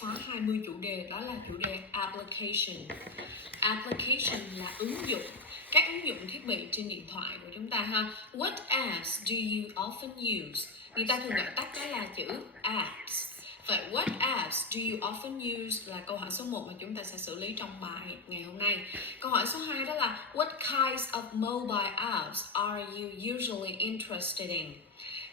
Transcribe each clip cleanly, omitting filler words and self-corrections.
khóa 20 chủ đề, đó là chủ đề application. Application là ứng dụng, các ứng dụng thiết bị trên điện thoại của chúng ta ha. What apps do you often use? Người ta thường gọi tắt đó là chữ apps. Vậy what apps do you often use là câu hỏi số 1 mà chúng ta sẽ xử lý trong bài ngày hôm nay. Câu hỏi số 2 đó là what kinds of mobile apps are you usually interested in?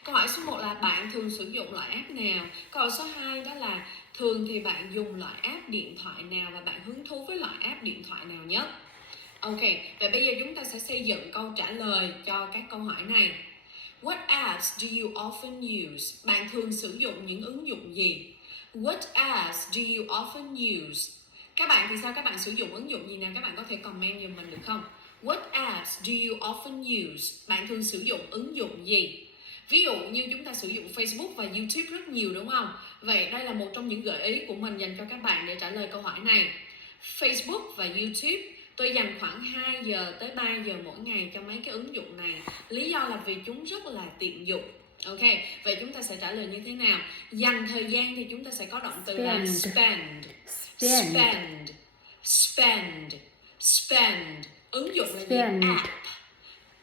Câu hỏi số 1 là bạn thường sử dụng loại app nào? Câu hỏi số 2 đó là thường thì bạn dùng loại app điện thoại nào và bạn hứng thú với loại app điện thoại nào nhất? Ok, vậy bây giờ chúng ta sẽ xây dựng câu trả lời cho các câu hỏi này. What apps do you often use? Bạn thường sử dụng những ứng dụng gì? What apps do you often use? Các bạn thì sao? Các bạn sử dụng ứng dụng gì nào? Các bạn có thể comment giùm mình được không? What apps do you often use? Bạn thường sử dụng ứng dụng gì? Ví dụ như chúng ta sử dụng Facebook và YouTube rất nhiều đúng không? Vậy đây là một trong những gợi ý của mình dành cho các bạn để trả lời câu hỏi này. Facebook và YouTube, tôi dành khoảng 2 giờ tới 3 giờ mỗi ngày cho mấy cái ứng dụng này. Lý do là vì chúng rất là tiện dụng. Ok, vậy chúng ta sẽ trả lời như thế nào? Dành thời gian thì chúng ta sẽ có động từ là spend. Spend. Spend. Spend. Ứng dụng là gì?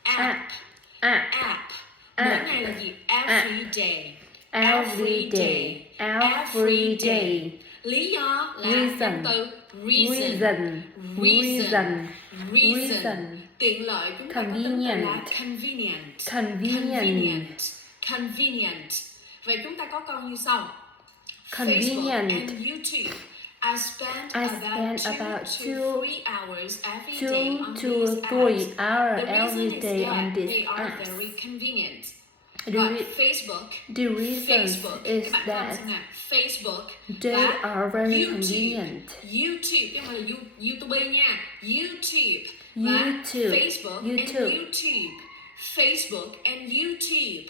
App. App. Mỗi ngày là gì? Every day. Every day. Every day. Lý do là danh từ reason. Tiện lợi chúng ta có tính từ là convenient. Vậy chúng ta có câu như sau. Facebook and YouTube. I spend about 2 to 3 hours every day on these apps. The reason is that they are very convenient. Facebook. The reason is that Facebook they are very convenient. YouTube, cái này là YouTube nha. YouTube và Facebook and YouTube. Facebook and YouTube.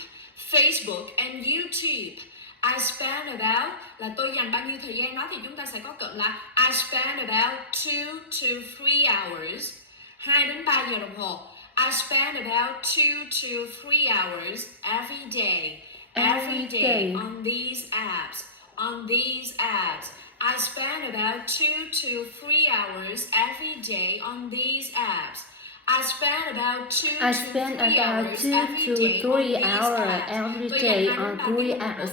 Facebook and YouTube. I spend about là tôi dành bao nhiêu thời gian đó thì chúng ta sẽ có cụm là I spend about 2 to 3 hours. 2 đến 3 giờ đồng hồ. I spend about 2 to 3 hours every day on these apps. On these apps. I spend about 2 to 3 hours every day on these apps. I spend about 2 to 3 hours every day on 3 apps.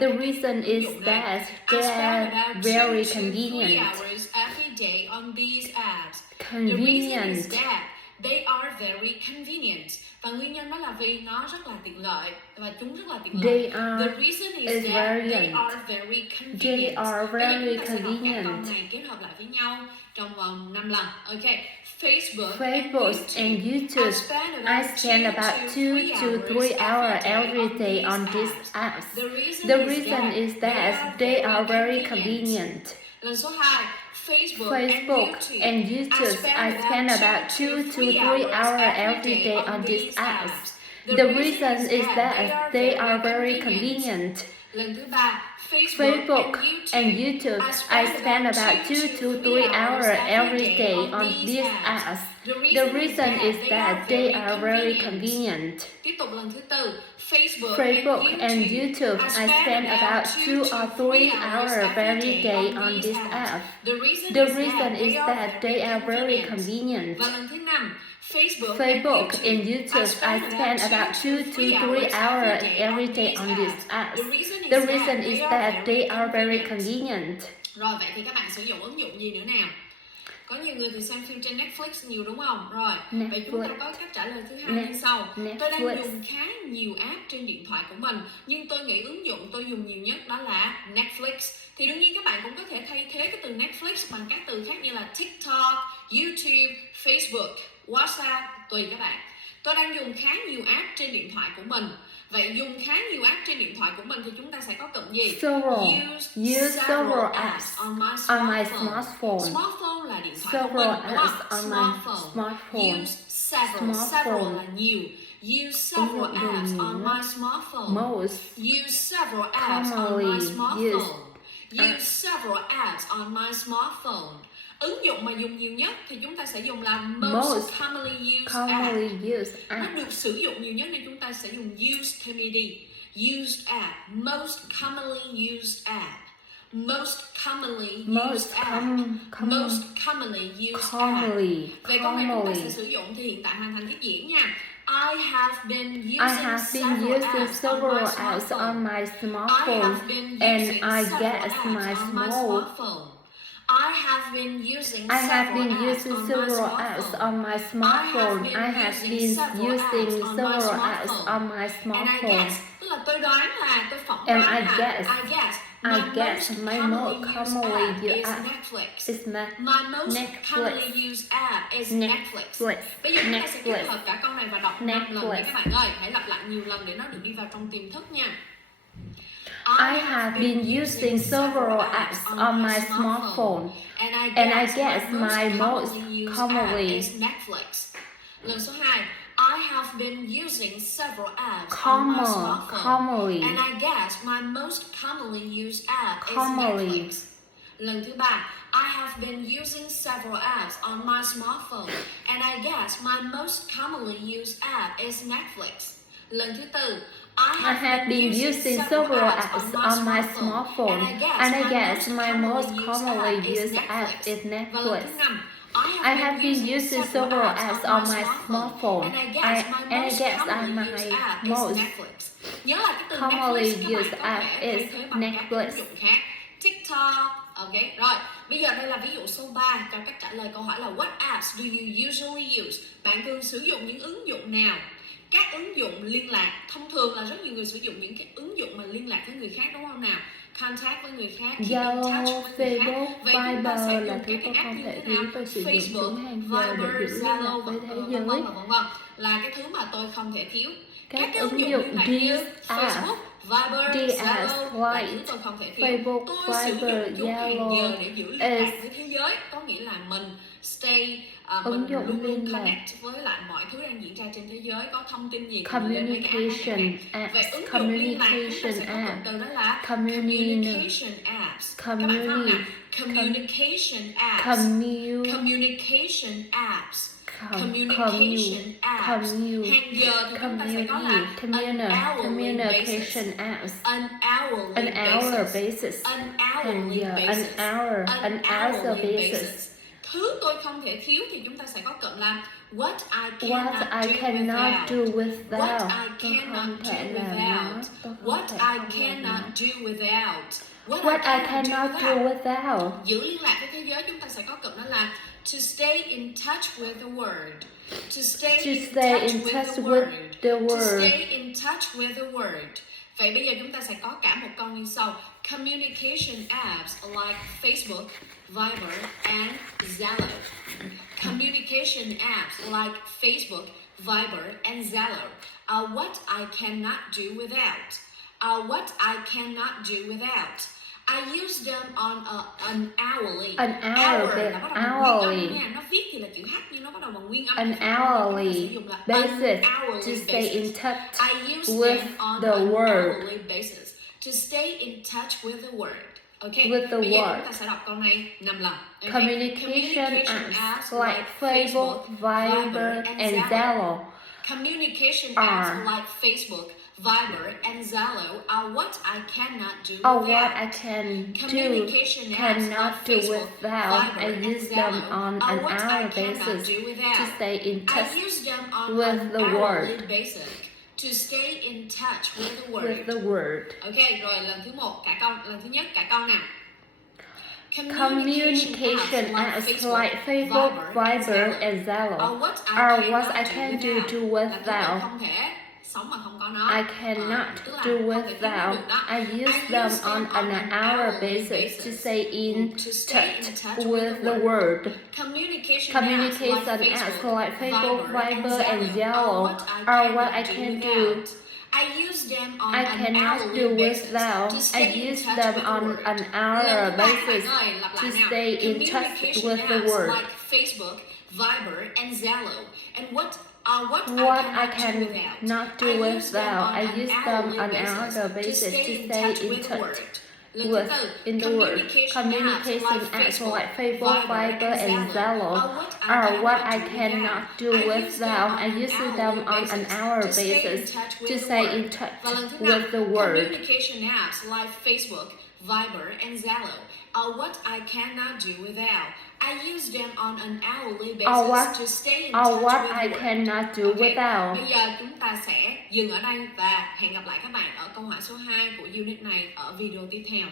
The reason is that they are very convenient. Convenient. They are very convenient. Và nguyên nhân đó là vì nó rất là tiện lợi và chúng rất là tiện lợi. The reason is that they are very convenient. They are very convenient. Bây giờ chúng ta sẽ học các câu convenient. này kết hợp lại với nhau trong vòng 5 lần. Ok. Facebook and YouTube. I spend about 2 to 3 hours every day on these apps. The reason is that they are very convenient. Lần số 2. Facebook and YouTube. I spend about 2 to 3 hours every day on these apps. The reason is that they are very convenient. Lần thứ 3. Facebook and YouTube. I spend about 2 to 3 hours every day on these apps. The reason is that they are very convenient. Tiếp tục lần thứ 4. Facebook and YouTube. I spend about 2 or 3 hours every day on these apps. The reason is that they are very convenient. Và lần thứ 5. Facebook and YouTube. I spend about 2 to 3 hours every day on these apps. The reason is that they are very convenient. Rồi, vậy thì các bạn sử dụng ứng dụng gì nữa nào? Có nhiều người thì xem phim trên Netflix nhiều đúng không? Rồi, vậy chúng ta có cách trả lời thứ 2 như sau. Tôi đang dùng khá nhiều app trên điện thoại của mình, nhưng tôi nghĩ ứng dụng tôi dùng nhiều nhất đó là Netflix. Thì đương nhiên các bạn cũng có thể thay thế cái từ Netflix bằng các từ khác như là TikTok, YouTube, Facebook, WhatsApp, tùy các bạn. Tôi đang dùng khá nhiều app trên điện thoại của mình. Vậy dùng khá nhiều app trên điện thoại của mình thì chúng ta sẽ có cụm gì? Use several apps on my smartphone. Smartphone là điện thoại của mình, đúng không? On my smartphone. Use several là nhiều. Use several apps on my smartphone. Use several apps on my smartphone. Use several apps on my smartphone. Ứng dụng mà dùng nhiều nhất thì chúng ta sẽ dùng là most commonly used app. Nó được sử dụng nhiều nhất nên chúng ta sẽ dùng used thêm ed. Used app, most commonly used app. Most commonly Most used app. Most commonly used app. Về câu này chúng ta sẽ sử dụng thì hiện tại hoàn thành tiếp diễn nha. I have been using several apps on my smartphone, and I guess my smartphone. I have been using several apps on my smartphone. I have been using several apps on my smartphone. And I guess, tức là tôi đoán là, tôi phỏng And đoán I là, I guess my most commonly used app Netflix. is My most commonly used app is Netflix. Bây giờ chúng ta sẽ kết hợp cả câu này và đọc 5 lần nha các bạn ơi. Hãy lặp lại nhiều lần để nó được đi vào trong tiềm thức nha. I have been using several apps on my smartphone, and I guess my most commonly is Netflix. Lần số 2. I have been using several apps on my smartphone, and I guess my most commonly used app is Netflix. Lần thứ 3. I have been using several apps on my smartphone, and I guess my most commonly used app is Netflix. Lần thứ 4. I have been using several apps on my smartphone, and I guess my most commonly used app is Netflix. I have been using several apps on my smartphone, and I guess my most commonly used app is Netflix. TikTok. Ok, rồi. Bây giờ đây là ví dụ số 3 cho cách trả lời câu hỏi là What apps do you usually use? Bạn thường sử dụng những ứng dụng nào? Các ứng dụng liên lạc, thông thường là rất nhiều người sử dụng những cái ứng dụng mà liên lạc với người khác, đúng không nào? Contact với người khác, keep in touch với người khác. Vậy chúng ta sẽ dùng các cái app như thế nào? Facebook, Viber, Zalo, vân vân, là cái thứ mà tôi không thể thiếu. Các cái ứng dụng liên lạc như Facebook, Viber, Zalo là thứ tôi không thể thiếu. Facebook, Tôi sử dụng chúng hàng giờ để giữ liên lạc với thế giới, có nghĩa là mình mình luôn luôn connect với lại mọi thứ đang diễn ra trên thế giới, có thông tin gì communication apps. Về ứng dụng liên lạc chúng ta sẽ có cụm từ đó là communication apps. Các bạn thấy không nào? Communication apps. Communication apps. Communication apps. Hàng giờ thì chúng ta sẽ có là communication apps. An hour basis. An hour basis. Thứ tôi không thể thiếu thì chúng ta sẽ có cụm là What I cannot do without. What I cannot do without. Giữ liên lạc với thế giới chúng ta sẽ có cụm đó là To stay in touch with the world. To stay in touch with the world. Vậy bây giờ chúng ta sẽ có cả một câu như sau. Communication apps like Facebook, Viber, and Zalo. Communication apps like Facebook, Viber, and Zalo are what I cannot do without. I use them on an hourly. Nó viết thì là chữ H nhưng nó bắt đầu bằng nguyên âm. An hourly basis to stay in touch with the world. To stay in touch with the world. Okay. With the Bây giờ world. chúng ta sẽ đọc câu này 5 lần. Okay. Communication apps like Facebook, Viber, and Zalo. Communication apps like Facebook, Viber, and Zalo are what I cannot do without. I use them on an hour basis to stay in touch with the world. To stay in touch with the world. Ok, rồi lần thứ nhất cả câu nào. Communication apps like Facebook, Viber, and Zalo are what I can do without. Sống mà không có nó. I cannot do without. I use them on an hour basis to stay in touch with the world. Communication apps like Facebook, Viber, and Zalo are what I can do. I cannot do without. I use them on an hour basis to stay in touch with the world. Like Facebook, Viber, and Zalo, and what I cannot do without. I use them on an hour basis to stay in touch in the world. Communication apps like Facebook, Viber, and Zalo are what I cannot do without. I use them on an hour basis to stay in touch with the world. Communication apps like Facebook, Viber, and Zalo are what I cannot do without. I use them on an hourly basis to stay in touch what with I work. cannot do Okay, without. bây giờ chúng ta sẽ dừng ở đây và hẹn gặp lại các bạn ở câu hỏi số 2 của unit này ở video tiếp theo.